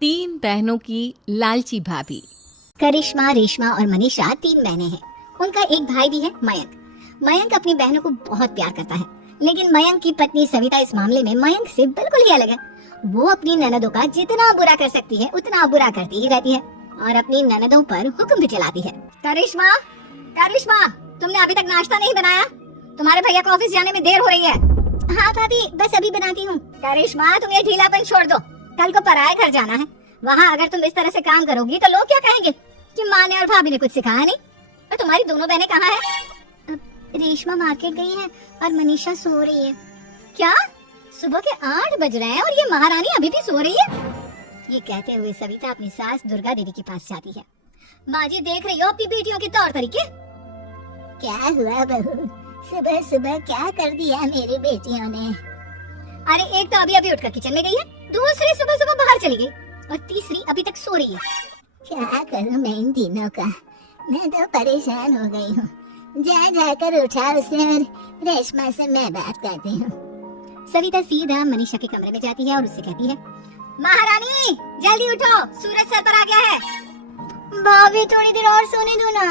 तीन बहनों की लालची भाभी। करिश्मा, रेशमा और मनीषा तीन बहनें हैं। उनका एक भाई भी है, मयंक। मयंक अपनी बहनों को बहुत प्यार करता है, लेकिन मयंक की पत्नी सविता इस मामले में मयंक से बिल्कुल ही अलग है। वो अपनी ननदों का जितना बुरा कर सकती है उतना बुरा करती ही रहती है और अपनी ननदों पर हुक्म भी चलाती है। करिश्मा, करिश्मा, तुमने अभी तक नाश्ता नहीं बनाया? तुम्हारे भैया को ऑफिस जाने में देर हो रही है। हाँ भाभी, बस अभी बनाती हूँ। करिश्मा, तुम ये ढीलापन छोड़ दो। कल को पराये घर जाना है। वहाँ अगर तुम इस तरह से काम करोगी तो लोग क्या कहेंगे कि माँ ने और भाभी ने कुछ सिखाया नहीं। और तुम्हारी दोनों बहनें कहाँ हैं? रेशमा मार्केट गई है और मनीषा सो रही है। क्या? सुबह के 8 बज रहे हैं और ये महारानी अभी भी सो रही है? ये कहते हुए सविता अपनी सास दुर्गा देवी के पास जाती है। माँ जी, देख रही हो अपनी बेटियों के तौर तरीके? क्या हुआ बहू, सुबह सुबह क्या कर दिया मेरी बेटियों ने? अरे एक तो अभी अभी उठकर किचन में गई है, दूसरी सुबह सुबह बाहर चली गई और तीसरी अभी तक सो रही है। क्या करूं मैं इन तीनों का, मैं तो परेशान हो गई हूँ। जा जाकर उठा उसे और रेशमा से मैं बात करती हूँ। सविता सीधा मनीषा के कमरे में जाती है और उससे कहती है, महारानी जल्दी उठो, सूरज सर पर आ गया है। भाभी थोड़ी देर और सोने दो ना,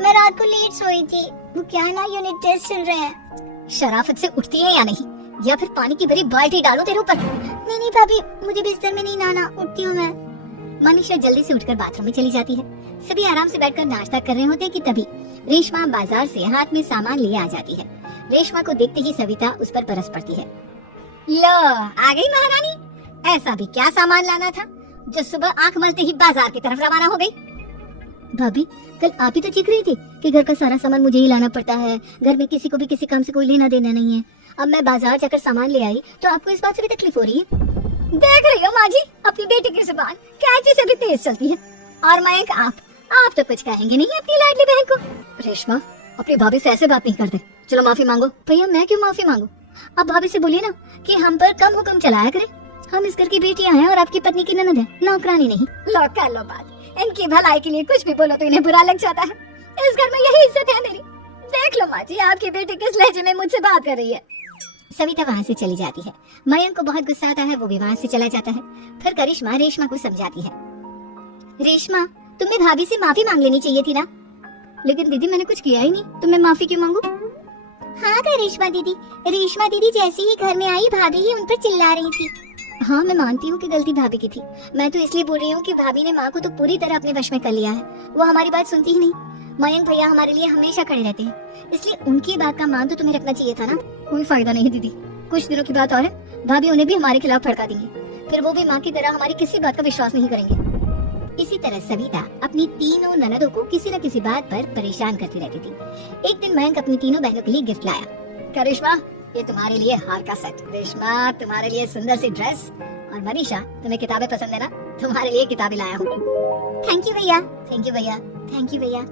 मैं रात को लेट सोई थी। वो क्या ना यूनिट टेस्ट चल रहे हैं। शराफत से उठती है या नहीं, या फिर पानी की भरी बाल्टी डालो तेरे ऊपर। नहीं नहीं भाभी, मुझे बिस्तर में नहीं नाना, उठती हूँ मैं। मनीषा जल्दी से उठकर बाथरूम में चली जाती है। सभी आराम से बैठकर नाश्ता कर रहे होते कि तभी रेशमा बाजार से हाथ में सामान लिए आ जाती है। रेशमा को देखते ही सविता उस पर बरस पड़ती है। लो आ गई महारानी, ऐसा भी क्या सामान लाना था जो सुबह आंख मलते ही बाजार की तरफ रवाना हो गई? भाभी, कल आप ही तो चीख रही थी कि घर का सारा सामान मुझे ही लाना पड़ता है, घर में किसी को भी किसी काम से कोई लेना देना नहीं है। अब मैं बाजार जाकर सामान ले आई तो आपको इस बात से भी तकलीफ हो रही है? देख रही हो माँ जी, अपनी बेटी की जुबान कैंची से भी तेज चलती है। और मयंक, आप तो कुछ कहेंगे नहीं अपनी लाडली बहन को। रेशमा, अपनी भाभी से ऐसे बात नहीं करते। चलो माफी मांगो। भैया, मैं क्यों माफी मांगू? अब भाभी से बोलिए ना कि हम पर कम हुक्म चलाया करे। हम इस घर की बेटियां हैं और आपकी पत्नी की ननद है, नौकरानी नहीं। लो कर लो बात, इनकी भलाई के लिए कुछ भी बोलो तो इन्हें बुरा लग जाता है। इस घर में यही इज्जत है मेरी। देख लो माँ जी, आपकी बेटी किस लहजे में मुझसे बात कर रही है। सविता वहाँ से चली जाती है। मयंक को बहुत गुस्सा आता है, वो भी वहाँ से चला जाता है। फिर करिश्मा रेशमा को समझाती है। रेशमा, तुम्हें भाभी से माफी मांग लेनी चाहिए थी ना। लेकिन दीदी, मैंने कुछ किया ही नहीं, तो मैं माफी क्यों मांगू? हाँ करिश्मा दीदी, रेशमा दीदी जैसे ही घर में आई भाभी ही उन पर चिल्ला रही थी। हाँ, मैं मानती हूँ कि गलती भाभी की थी। मैं तो इसलिए बोल रही हूँ कि भाभी ने माँ को तो पूरी तरह अपने वश में कर लिया है। वो हमारी बात सुनती ही नहीं। मयंक भैया हमारे लिए हमेशा खड़े रहते हैं, इसलिए उनकी बात का मान तो तुम्हें रखना चाहिए था ना। कोई फायदा नहीं दीदी, कुछ दिनों की बात और है, भाभी उन्हें भी हमारे खिलाफ भड़का देंगी। फिर वो भी माँ की तरह हमारी किसी बात का विश्वास नहीं करेंगे। इसी तरह सविता अपनी तीनों ननदों को किसी न किसी बात पर परेशान करती रहती थी। एक दिन मयंक अपनी तीनों बहनों के लिए गिफ्ट लाया। करिश्मा, ये तुम्हारे लिए हार का सेट। रेशमा, तुम्हारे लिए सुंदर सी ड्रेस। और मनीषा, तुम्हें किताबें पसंद है ना, तुम्हारे लिए किताबें लाया हूँ। थैंक यू भैया, थैंक यू भैया, थैंक यू भैया।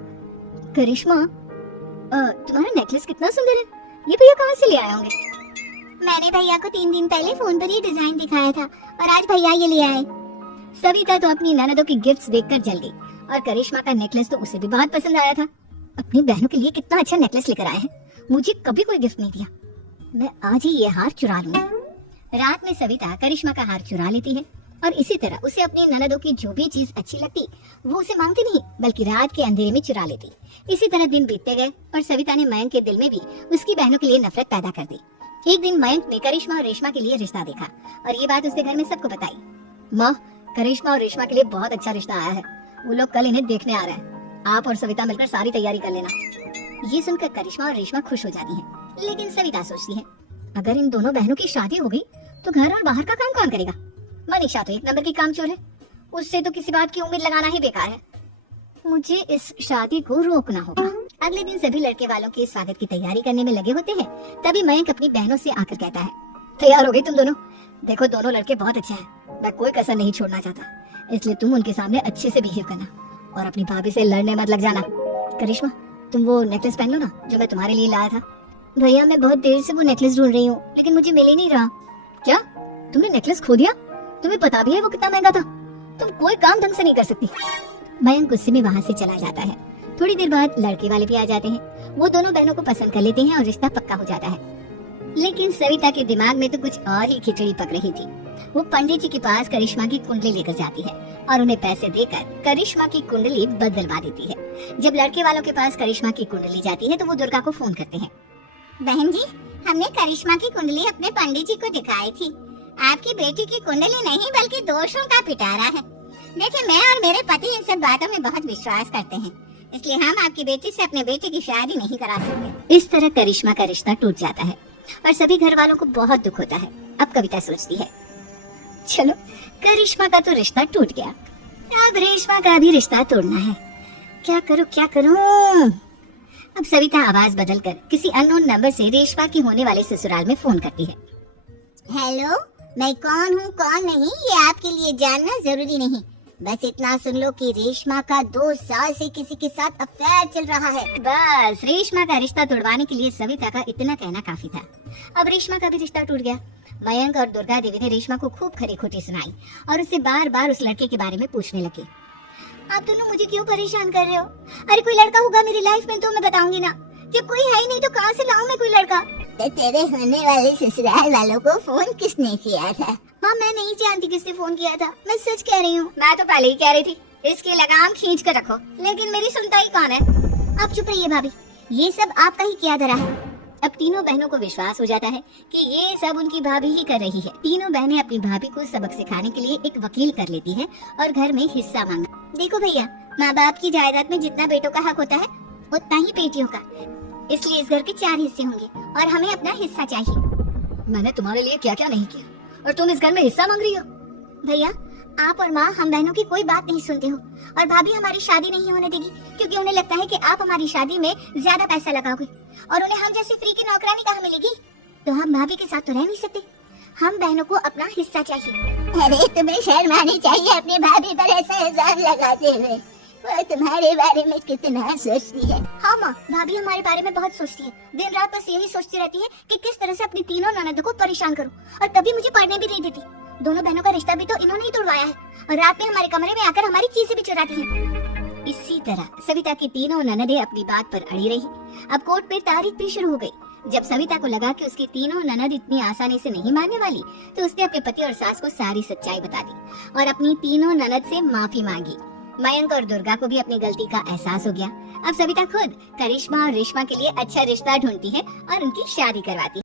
करिश्मा, तुम्हारा नेकलेस कितना सुंदर है, ये भैया कहाँ से ले आए होंगे? मैंने भैया को 3 दिन पहले फोन पर ये डिजाइन दिखाया था और आज भैया ये ले आए। सविता तो अपनी ननदों की गिफ्ट्स देखकर जल गई और करिश्मा का नेकलेस तो उसे भी बहुत पसंद आया था। अपनी बहनों के लिए कितना अच्छा नेकलेस लेकर आए हैं, मुझे कभी कोई गिफ्ट नहीं दिया। मैं आज ही ये हार चुरा लूंगी। रात में सविता करिश्मा का हार चुरा लेती है और इसी तरह उसे अपनी ननदों की जो भी चीज अच्छी लगती वो उसे मांगती नहीं, बल्कि रात के अंधेरे में चुरा लेती। इसी तरह दिन बीतते गए और सविता ने मयंक के दिल में भी उसकी बहनों के लिए नफरत पैदा कर दी। एक दिन मयंक ने करिश्मा और रेशमा के लिए रिश्ता देखा और ये बात उसके घर में सबको बताई। माँ, करिश्मा और रेशमा के लिए बहुत अच्छा रिश्ता आया है, वो लोग कल इन्हें देखने आ रहे हैं। आप और सविता मिलकर सारी तैयारी कर लेना। ये सुनकर करिश्मा और रेशमा खुश हो जाती हैं, लेकिन सविता सोचती है, अगर इन दोनों बहनों की शादी हो गई तो घर और बाहर का काम कौन करेगा? मनीषा तो एक नंबर की कामचोर है, उससे तो किसी बात की उम्मीद लगाना ही बेकार है। मुझे इस शादी को रोकना होगा। अगले दिन सभी लड़के वालों के स्वागत की तैयारी करने में लगे होते हैं। तभी मयंक अपनी बहनों से आकर कहता है, तैयार हो गई तुम दोनों? देखो, दोनों लड़के बहुत अच्छे हैं, मैं कोई कसर नहीं छोड़ना चाहता, इसलिए तुम उनके सामने अच्छे से बिहेव करना और अपनी भाभी से लड़ने मत लग जाना। करिश्मा, तुम वो नेकलेस पहन लो ना जो मैं तुम्हारे लिए लाया था। भैया, मैं बहुत देर से वो नेकलेस ढूंढ रही हूँ, लेकिन मुझे मिल ही नहीं रहा। क्या, तुमने नेकलेस खो दिया? तुम्हें पता भी है वो कितना महंगा था? तुम कोई काम ढंग से नहीं कर सकती। मयंक गुस्से में वहाँ से चला जाता है। थोड़ी देर बाद लड़के वाले भी आ जाते हैं। वो दोनों बहनों को पसंद कर लेते हैं और रिश्ता पक्का हो जाता है। लेकिन सविता के दिमाग में तो कुछ और ही खिचड़ी पक रही थी। वो पंडित जी के पास करिश्मा की कुंडली लेकर जाती है और उन्हें पैसे देकर करिश्मा की कुंडली बदलवा देती है। जब लड़के वालों के पास करिश्मा की कुंडली जाती है तो वो दुर्गा को फोन करते हैं। बहन जी, हमने करिश्मा की कुंडली अपने पंडित जी को दिखाई थी। आपकी बेटी की कुंडली नहीं बल्कि दोषों का पिटारा है। देखिए, मैं और मेरे पति इन सब बातों में बहुत विश्वास करते हैं, इसलिए हम आपकी बेटी से अपने बेटे की शादी नहीं करा सकते। इस तरह करिश्मा का रिश्ता टूट जाता है और सभी घर वालों को बहुत दुख होता है। अब कविता सोचती है, चलो करिश्मा का तो रिश्ता टूट गया, अब रेशमा का भी रिश्ता तोड़ना है। क्या करूं? अब सविता आवाज बदलकर किसी अननोन नंबर से रेशमा की होने वाले ससुराल में फोन करती है। हेलो, मैं कौन हूँ कौन नहीं ये आपके लिए जानना जरूरी नहीं, बस इतना सुन लो कि रेशमा का 2 साल से किसी के साथ अफेयर चल रहा है। बस रेशमा का रिश्ता तोड़वाने के लिए सविता का इतना कहना काफी था। अब रेशमा का भी रिश्ता टूट गया। मयंक और दुर्गा देवी ने रेशमा को खूब खरी खोटी सुनाई और उससे बार बार उस लड़के के बारे में पूछने लगे। आप दोनों मुझे क्यों परेशान कर रहे हो? अरे कोई लड़का होगा मेरी लाइफ में तो मैं बताऊंगी ना, जब कोई है ही नहीं तो कहाँ से लाऊं मैं कोई लड़का? तेरे होने वाले ससुराल वालों को फोन किसने किया था? माँ, मैं नहीं जानती किसने फोन किया था, मैं सच कह रही हूँ। मैं तो पहले ही कह रही थी इसकी लगाम खींच कर रखो, लेकिन मेरी सुनता ही कौन है? आप चुप रहिए भाभी, ये सब आपका ही किया धरा है। अब तीनों बहनों को विश्वास हो जाता है कि ये सब उनकी भाभी ही कर रही है। तीनों बहनें अपनी भाभी को सबक सिखाने के लिए एक वकील कर लेती हैं और घर में हिस्सा मांगा। देखो भैया, माँ बाप की जायदाद में जितना बेटों का हक होता है उतना ही बेटियों का, इसलिए इस घर के 4 हिस्से होंगे और हमें अपना हिस्सा चाहिए। मैंने तुम्हारे लिए क्या क्या नहीं किया और तुम इस घर में हिस्सा मांग रही हो? भैया, आप और माँ हम बहनों की कोई बात नहीं सुनते हो और भाभी हमारी शादी नहीं होने देगी क्योंकि उन्हें लगता है कि आप हमारी शादी में ज्यादा पैसा लगाओगे और उन्हें हम जैसे फ्री की नौकरानी कहाँ मिलेगी। तो हम भाभी के साथ तो रह नहीं सकते, हम बहनों को अपना हिस्सा चाहिए। अरे तुम्हें शर्म आनी चाहिए अपनी भाभी पर ऐसा इल्जाम लगाते हुए, वो तुम्हारे बारे में कितना सोचती है। हाँ माँ, भाभी हमारे बारे में बहुत सोचती है, दिन रात बस यही सोचती रहती है कि किस तरह से अपनी तीनों ननदों को परेशान करूं और कभी मुझे पढ़ने भी नहीं देती। दोनों बहनों का रिश्ता भी तो इन्होंने ही तोड़वाया है और रात में हमारे कमरे में आकर हमारी चीजें भी चुराती हैं। इसी तरह सविता की तीनों ननदें अपनी बात पर अड़ी रही। अब कोर्ट में तारीख भी शुरू हो गई। जब सविता को लगा कि उसकी तीनों ननद इतनी आसानी से नहीं मानने वाली, तो उसने अपने पति और सास को सारी सच्चाई बता दी और अपनी तीनों ननद से माफी मांगी। मयंक और दुर्गा को भी अपनी गलती का एहसास हो गया। अब सविता खुद करिश्मा और रेशमा के लिए अच्छा रिश्ता ढूंढती है और उनकी शादी करवाती है।